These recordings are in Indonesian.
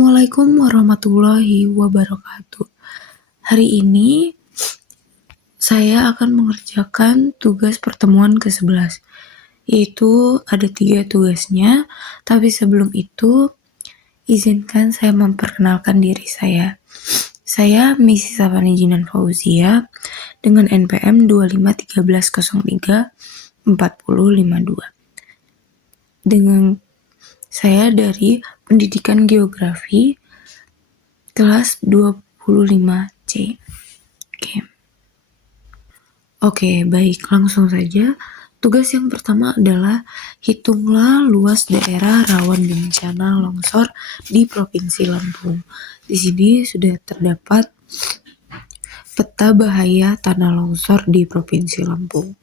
Assalamualaikum warahmatullahi wabarakatuh. Hari ini saya akan mengerjakan tugas pertemuan ke-11, yaitu ada 3 tugasnya, tapi sebelum itu izinkan saya memperkenalkan diri saya. Saya Misi Safani Jinan Fauzia dengan NPM 2513034052. Dengan saya dari Pendidikan Geografi kelas 25C. Oke, baik, langsung saja. Tugas yang pertama adalah hitunglah luas daerah rawan bencana longsor di Provinsi Lampung. Di sini sudah terdapat peta bahaya tanah longsor di Provinsi Lampung.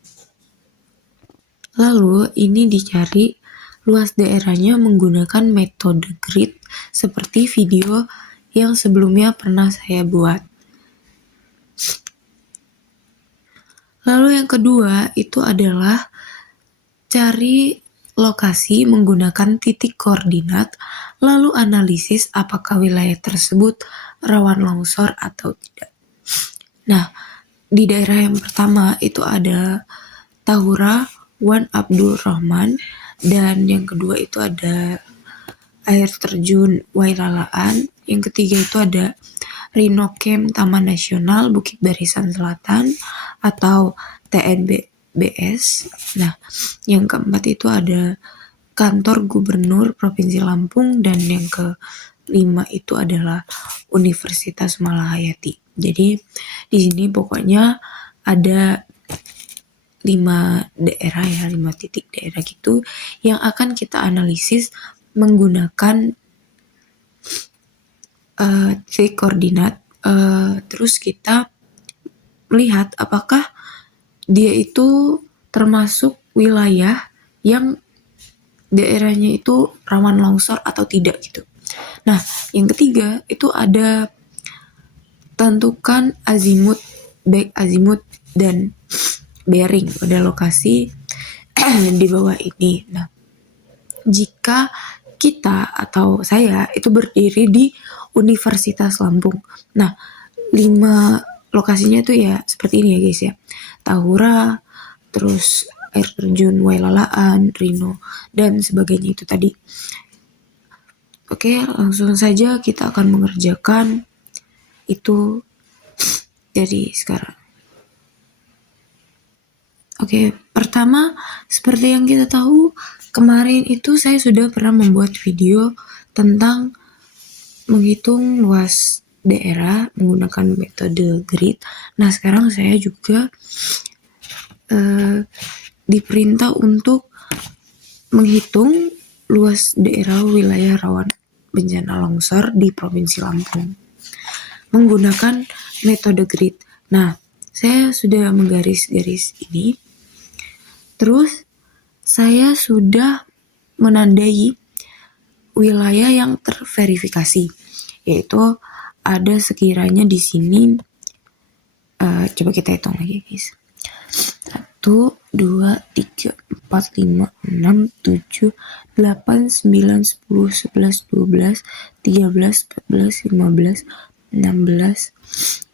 Lalu ini dicari luas daerahnya menggunakan metode grid seperti video yang sebelumnya pernah saya buat. Lalu yang kedua itu adalah cari lokasi menggunakan titik koordinat, lalu analisis apakah wilayah tersebut rawan longsor atau tidak. Nah, di daerah yang pertama itu ada Tahura Wan Abdul Rahman, dan yang kedua itu ada air terjun Wailalaan, yang ketiga itu ada Rhino Camp Taman Nasional Bukit Barisan Selatan atau TNBS. Nah, yang keempat itu ada Kantor Gubernur Provinsi Lampung, dan yang kelima itu adalah Universitas Malahayati. Jadi di sini pokoknya ada 5 daerah ya, 5 titik daerah gitu yang akan kita analisis menggunakan titik koordinat. Terus kita melihat apakah dia itu termasuk wilayah yang daerahnya itu rawan longsor atau tidak gitu. Nah, yang ketiga itu ada tentukan azimut, baik azimut dan bearing pada lokasi di bawah ini. Nah, jika kita atau saya itu berdiri di Universitas Lampung. Nah, 5 lokasinya tuh ya seperti ini ya guys ya. Tahura, terus air terjun Wailalaan, Rhino, dan sebagainya itu tadi. Oke, langsung saja kita akan mengerjakan itu dari sekarang. Oke, pertama seperti yang kita tahu, kemarin itu saya sudah pernah membuat video tentang menghitung luas daerah menggunakan metode grid. Nah, sekarang saya juga diperintah untuk menghitung luas daerah wilayah rawan bencana longsor di Provinsi Lampung menggunakan metode grid. Nah, saya sudah menggaris-garis ini. Terus saya sudah menandai wilayah yang terverifikasi, yaitu ada sekiranya di sini, coba kita hitung lagi guys. 1, 2, 3, 4, 5, 6, 7, 8, 9, 10, 11, 12, 13, 14, 15, 16,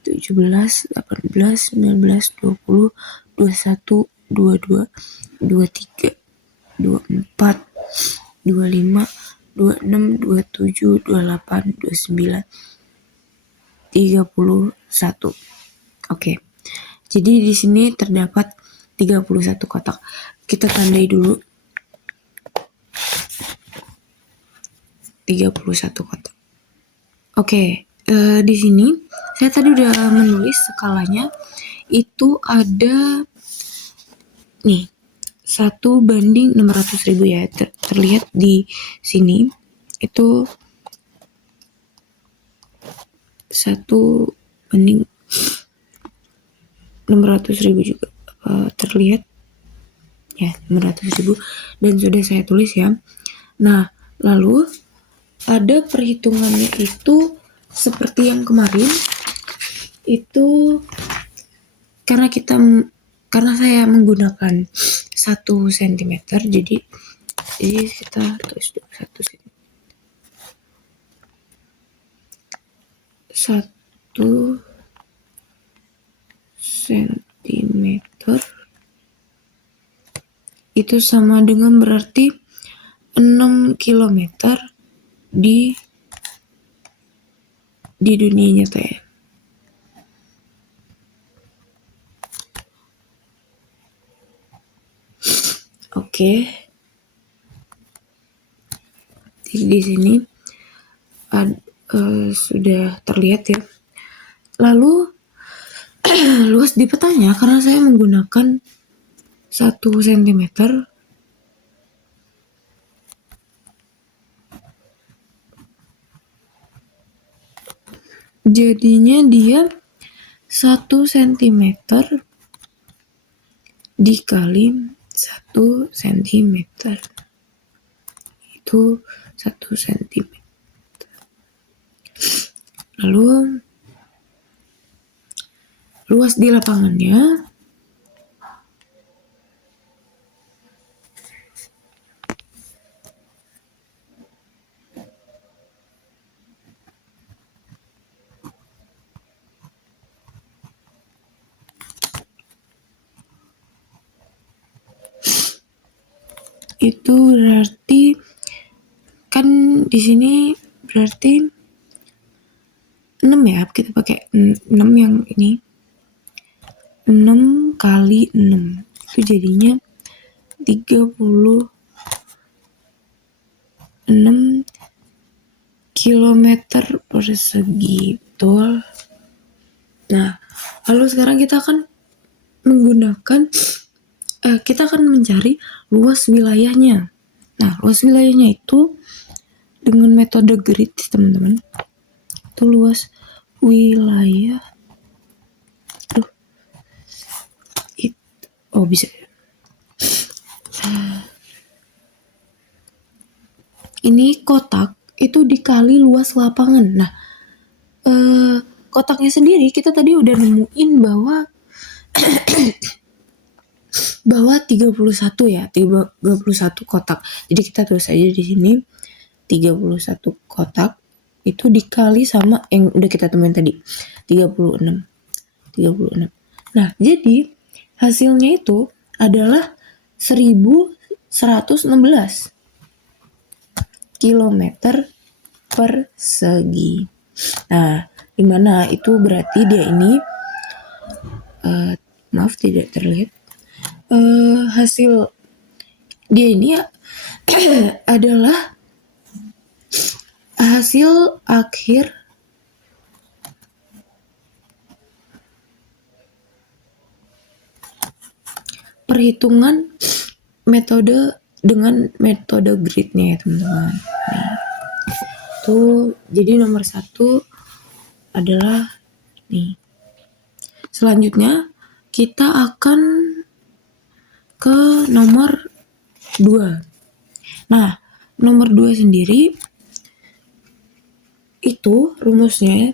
17, 18, 19, 20, 21, 22, 23, 24, 25, 26, 27, 28, 29, 31. Oke. Jadi di sini terdapat 31 kotak. Kita tandai dulu 31 kotak. Oke, di sini saya tadi udah menulis skalanya, itu ada nih 1:600.000 ya, terlihat di sini itu 1:600.000 juga terlihat ya, 600.000, dan sudah saya tulis ya. Nah, lalu ada perhitungannya itu seperti yang kemarin itu, karena saya menggunakan 1 cm, jadi kita tulis 1 cm. 1 sentimeter itu sama dengan berarti 6 kilometer di dunia nyata ya. Oke. Di sini sudah terlihat ya. Lalu luas di petanya karena saya menggunakan 1 sentimeter, jadinya dia 1 sentimeter dikali 1 sentimeter itu 1 sentimeter. Lalu luas di lapangannya itu berarti kan di sini berarti 6 ya, kita pakai 6 yang ini 6 kali 6 itu jadinya 36 kilometer persegi, betul. Nah, lalu sekarang kita akan menggunakan kita akan mencari luas wilayahnya. Nah, luas wilayahnya itu dengan metode grid, teman-teman. Itu luas wilayah. Bisa. Ini kotak itu dikali luas lapangan. Nah, kotaknya sendiri kita tadi udah nemuin bahwa 31 ya, 31 kotak. Jadi kita tulis aja di sini 31 kotak itu dikali sama yang udah kita temuin tadi 36. Nah, jadi hasilnya itu adalah 1116 kilometer persegi. Nah, dimana itu berarti dia ini maaf tidak terlihat hasil dia ini adalah hasil akhir perhitungan metode dengan metode gridnya ya teman-teman. Nih. Tuh, jadi nomor 1 adalah nih. Selanjutnya kita akan ke nomor 2. Nah, nomor 2 sendiri itu rumusnya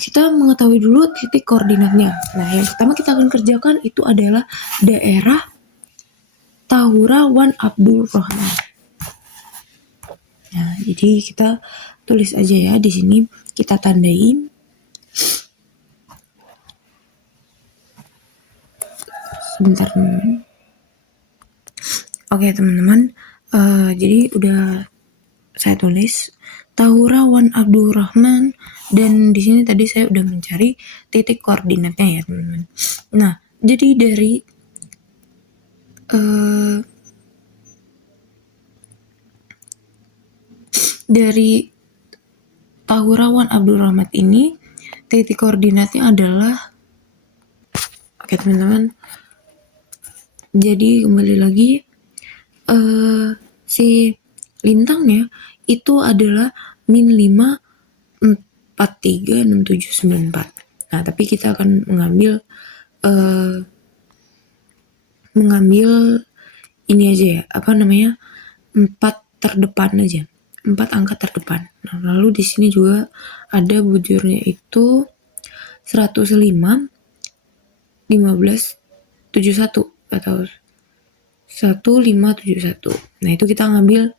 kita mengetahui dulu titik koordinatnya. Nah, yang pertama kita akan kerjakan itu adalah daerah Tahura Wan Abdul Rahman. Nah, jadi kita tulis aja ya di sini, kita tandain. Sebentar. Oke, teman-teman. Jadi udah saya tulis Tahura Wan Abdul Rahman, dan di sini tadi saya udah mencari titik koordinatnya ya teman-teman. Nah, jadi dari Tahura Wan Abdul Rahman ini titik koordinatnya adalah, oke teman-teman. Jadi kembali lagi si lintangnya itu adalah -5 43 67 94. Nah, tapi kita akan mengambil ini aja ya, 4 terdepan aja. 4 angka terdepan. Nah, lalu di sini juga ada bujurnya itu 105 15 71 atau 1571. Nah, itu kita ngambil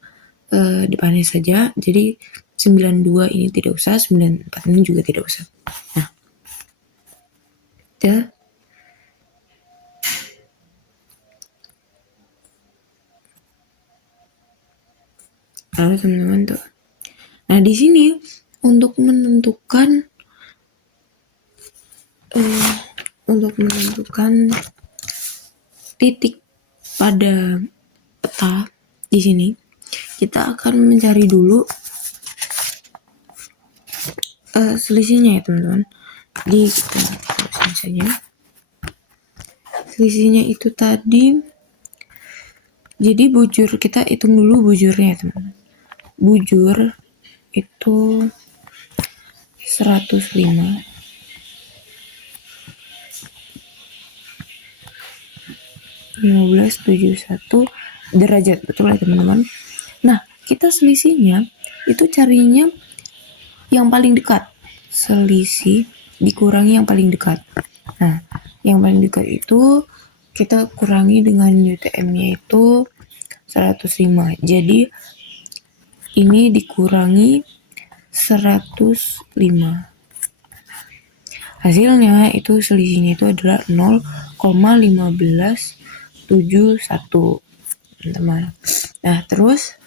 depannya saja. Jadi 92 ini tidak usah, 94 ini juga tidak usah. Nah, kita lalu teman-teman tuh. Nah, di sini untuk menentukan titik pada peta di sini, kita akan mencari dulu selisihnya ya teman-teman. Jadi kita tuliskan saja. Selisihnya itu tadi, jadi bujur, kita hitung dulu bujurnya ya teman-teman. Bujur itu 105. 1571 derajat, betul ya teman-teman. Nah, kita selisihnya itu carinya yang paling dekat. Selisih dikurangi yang paling dekat. Nah, yang paling dekat itu kita kurangi dengan UTM-nya itu 105. Jadi ini dikurangi 105. Hasilnya itu selisihnya itu adalah 0,1571 teman-teman. Nah, terus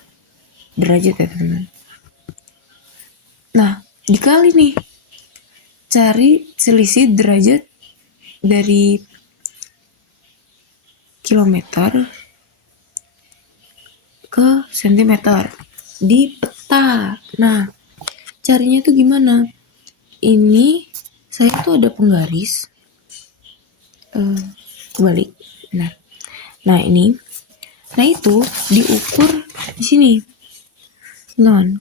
derajat ya teman-teman. Nah, dikali nih, cari selisih derajat dari kilometer ke sentimeter di peta. Nah, carinya itu gimana? Ini saya tuh ada penggaris kebalik. Nah ini, nah itu diukur di sini, non.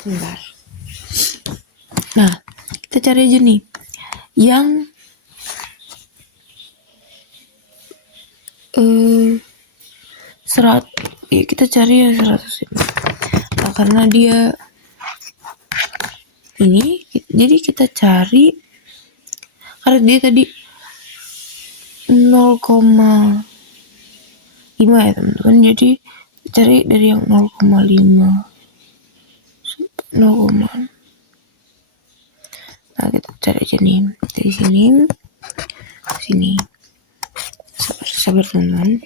Bentar. Nah, kita cari aja nih yang kita cari yang 100 ini. Nah, karena dia ini, jadi kita cari, karena dia tadi 0,5 ya teman-teman, jadi cari dari yang 0,5. Nah, kita cari aja nih dari sini. Sabar teman-teman,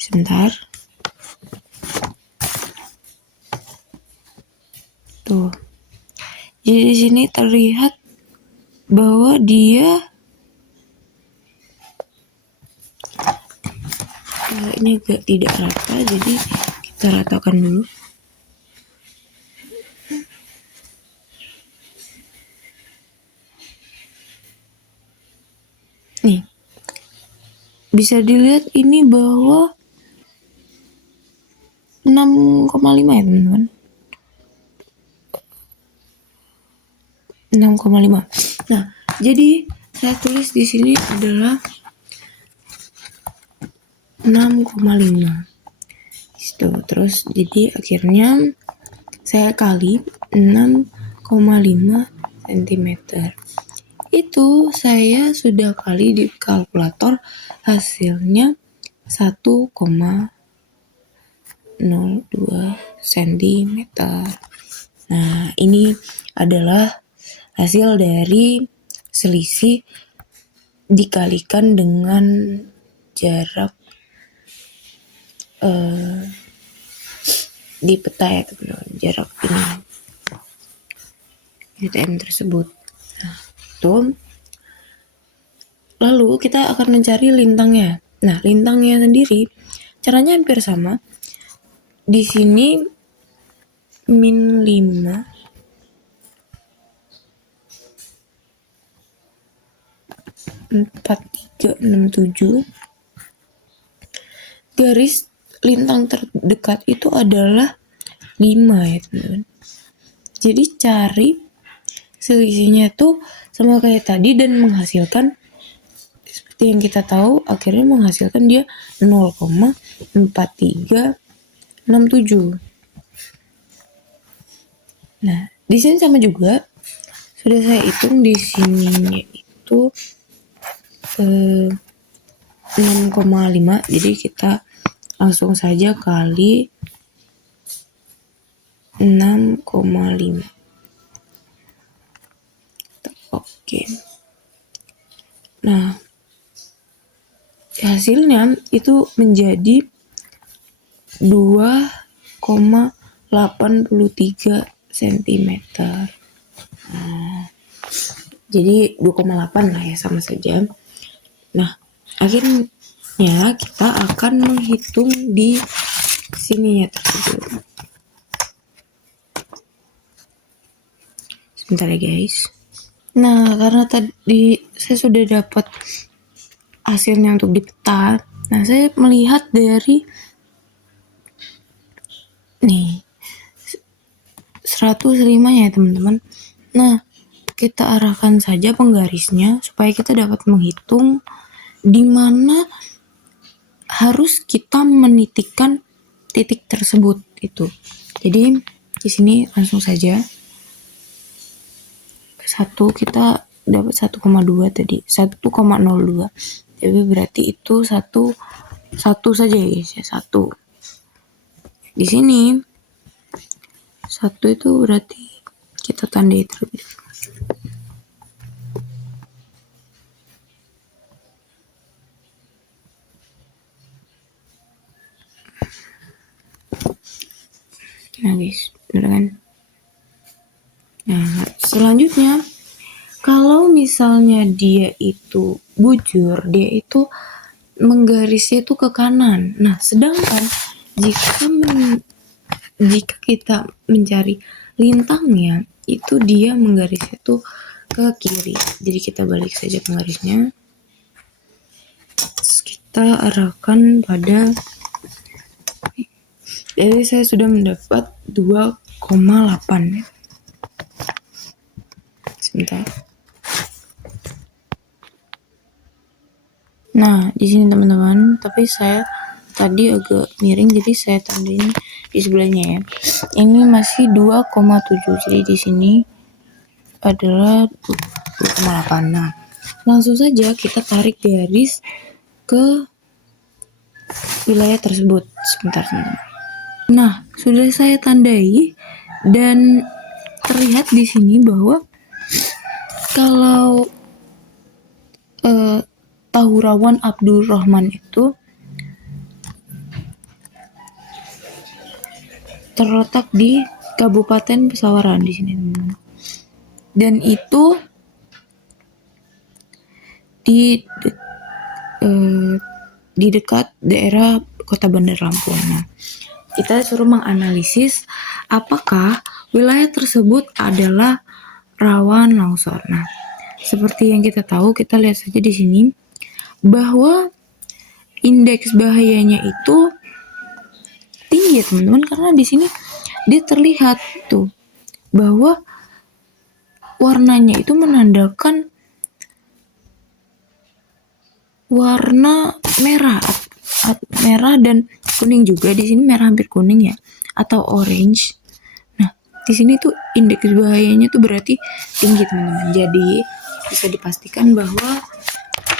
sebentar. Tuh, jadi di sini terlihat bahwa dia ini agak tidak rata, jadi kita ratakan dulu. Nih, bisa dilihat ini bahwa 6,5 ya teman-teman. 6,5. Nah, jadi saya tulis di sini adalah 6,5. Terus jadi akhirnya saya kali 6,5 cm. Itu saya sudah kali di kalkulator, hasilnya 1,02 cm. Nah, ini adalah hasil dari selisih dikalikan dengan jarak di peta ya teman-teman, jarak ini UTM tersebut. Nah, tuh. Lalu kita akan mencari lintangnya. Nah, lintangnya sendiri caranya hampir sama. Di sini min 5 4367. Garis lintang terdekat itu adalah 5 ya teman-teman. Jadi cari selisihnya tuh sama kayak tadi dan menghasilkan seperti yang kita tahu, akhirnya menghasilkan dia 0,4367. Nah, di sini sama juga. Sudah saya hitung di sininya itu 6,5. Jadi kita langsung saja kali 6,5. Oke. Nah, hasilnya itu menjadi 2,83 cm. Jadi 2,8 lah ya, sama saja. Nah, akhirnya kita akan menghitung di sininya tersebut. Sebentar ya guys. Nah, karena tadi saya sudah dapat hasilnya untuk di peta. Nah, saya melihat dari nih 105 ya teman-teman. Nah, kita arahkan saja penggarisnya supaya kita dapat menghitung di mana harus kita menitikkan titik tersebut itu. Jadi di sini langsung saja. 1 kita dapat 1,2 tadi, 1,02. Jadi berarti itu satu saja ya guys ya, 1. Di sini 1 itu berarti kita tandai terlebih dahulu. Nah guys, bener kan? Nah, selanjutnya kalau misalnya dia itu bujur, dia itu menggarisnya itu ke kanan. Nah, sedangkan jika kita mencari lintangnya, itu dia menggarisnya itu ke kiri. Jadi kita balik saja penggarisnya. Terus kita arahkan pada, jadi saya sudah mendapat 2,8. Sebentar. Nah, di sini teman-teman, tapi saya tadi agak miring, jadi saya tandain di sebelahnya ya. Ini masih 2,7, jadi di sini adalah 2,8. Nah, langsung saja kita tarik garis ke wilayah tersebut. Sebentar teman-teman. Nah, sudah saya tandai dan terlihat di sini bahwa kalau Tahurawan Abdurrahman itu terletak di Kabupaten Pesawaran di sini teman-teman. Dan itu di dekat daerah Kota Bandar Lampung. Nah, kita suruh menganalisis apakah wilayah tersebut adalah rawan longsor. Nah, seperti yang kita tahu, kita lihat saja di sini bahwa indeks bahayanya itu tinggi ya teman-teman, karena di sini dia terlihat tuh bahwa warnanya itu menandakan warna merah dan kuning juga. Di sini merah hampir kuning ya, atau orange. Nah, di sini tuh indeks bahayanya tuh berarti tinggi teman-teman. Jadi bisa dipastikan bahwa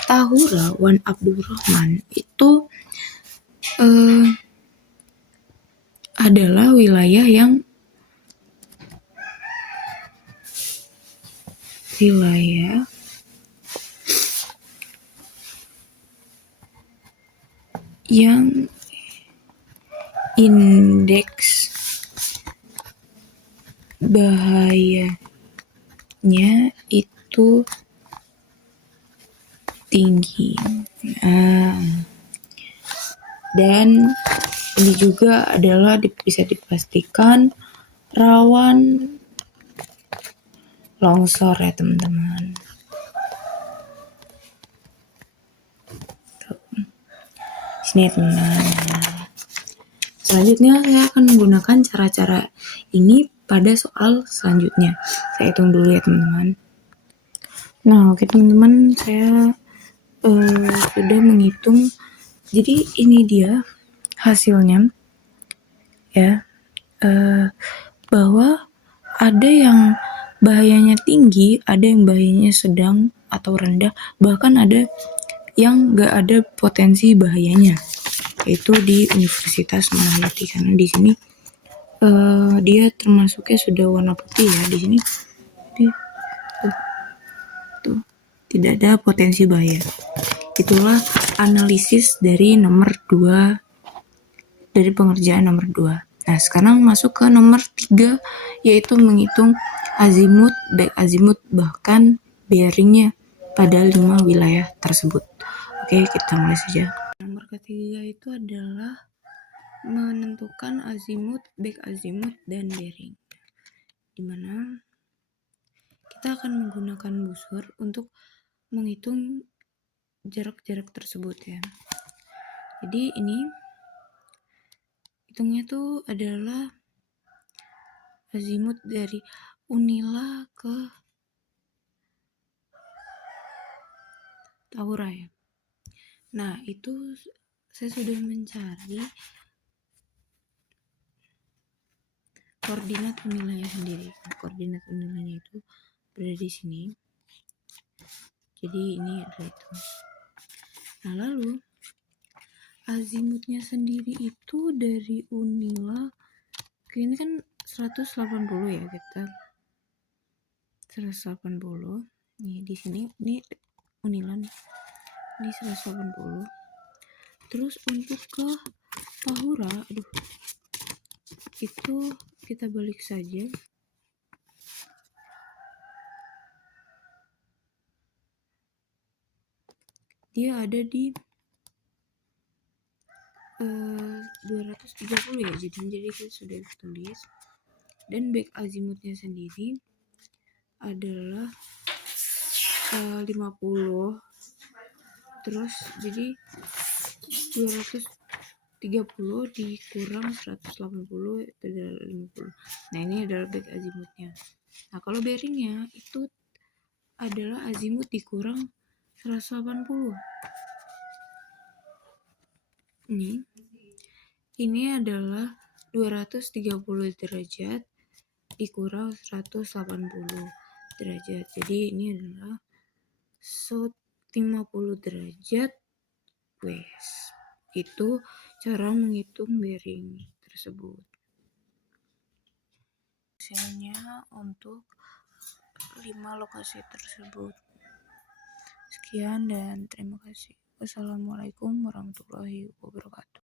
Tahurawan Abdurrahman itu adalah wilayah yang indeks bahayanya itu tinggi. Dan ini juga adalah bisa dipastikan rawan longsor ya teman-teman. Sini ya teman-teman. Selanjutnya saya akan menggunakan cara-cara ini pada soal selanjutnya. Saya hitung dulu ya teman-teman. Nah, oke teman-teman, saya sudah menghitung. Jadi ini dia hasilnya ya, bahwa ada yang bahayanya tinggi, ada yang bahayanya sedang atau rendah, bahkan ada yang gak ada potensi bahayanya, yaitu di Universitas Malahiti. Karena di sini dia termasuknya sudah warna putih ya di sini. Tuh, tidak ada potensi bahaya. Itulah analisis dari nomor 2, dari pengerjaan nomor 2. Nah, sekarang masuk ke nomor 3, yaitu menghitung azimut, baik azimut bahkan bearingnya pada 5 wilayah tersebut. Oke, kita mulai saja. Nomor ketiga itu adalah menentukan azimut, baik azimut, dan bearing. Dimana kita akan menggunakan busur untuk menghitung jarak-jarak tersebut ya. Jadi ini hitungnya tuh adalah azimut dari Unila ke Tahura ya. Nah, itu saya sudah mencari koordinat Unilanya sendiri. Koordinat Unilanya itu berada di sini. Jadi ini adalah itu. Nah, lalu azimutnya sendiri itu dari Unila, ini kan 180 ya, kita 180. Nih di sini ini Unila nih. Ini 180. Terus untuk ke Tahura, itu kita balik saja. Dia ada di 230 ya, jadi kita sudah tulis. Dan back azimutnya sendiri adalah 50. Terus jadi 230 dikurang 180 itu adalah 50. Nah, ini adalah back azimutnya. Nah, kalau bearingnya itu adalah azimut dikurang 180. Ini adalah 230 derajat dikurang 180 derajat. Jadi ini adalah 50 derajat. Wes. Itu cara menghitung bearing tersebut. Hasilnya untuk 5 lokasi tersebut. Sekian dan terima kasih. Wassalamualaikum warahmatullahi wabarakatuh.